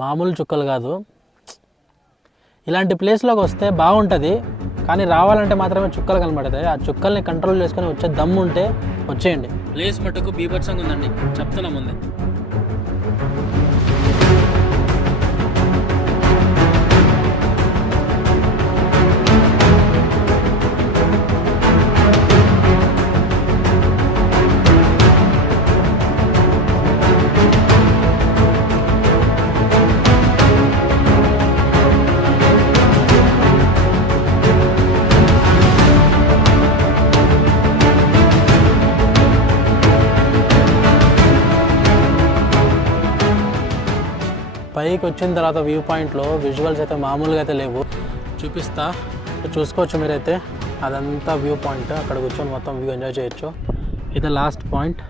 మామూలు చుక్కలు కాదు. ఇలాంటి ప్లేస్లోకి వస్తే బాగుంటుంది, కానీ రావాలంటే మాత్రమే చుక్కలు కనబడతాయి. ఆ చుక్కల్ని కంట్రోల్ చేసుకొని వచ్చే దమ్ము ఉంటే వచ్చేయండి. ప్లేస్ మటుకు బీభత్సంగా ఉందండి, చెప్తున్నా ముందే. పైకి వచ్చిన తర్వాత వ్యూ పాయింట్లో విజువల్స్ అయితే మామూలుగా అయితే లేవు, చూపిస్తా, చూసుకోవచ్చు మీరైతే. అదంతా వ్యూ పాయింట్, అక్కడ కూర్చొని మొత్తం వ్యూ ఎంజాయ్ చేయొచ్చు. ఇది లాస్ట్ పాయింట్.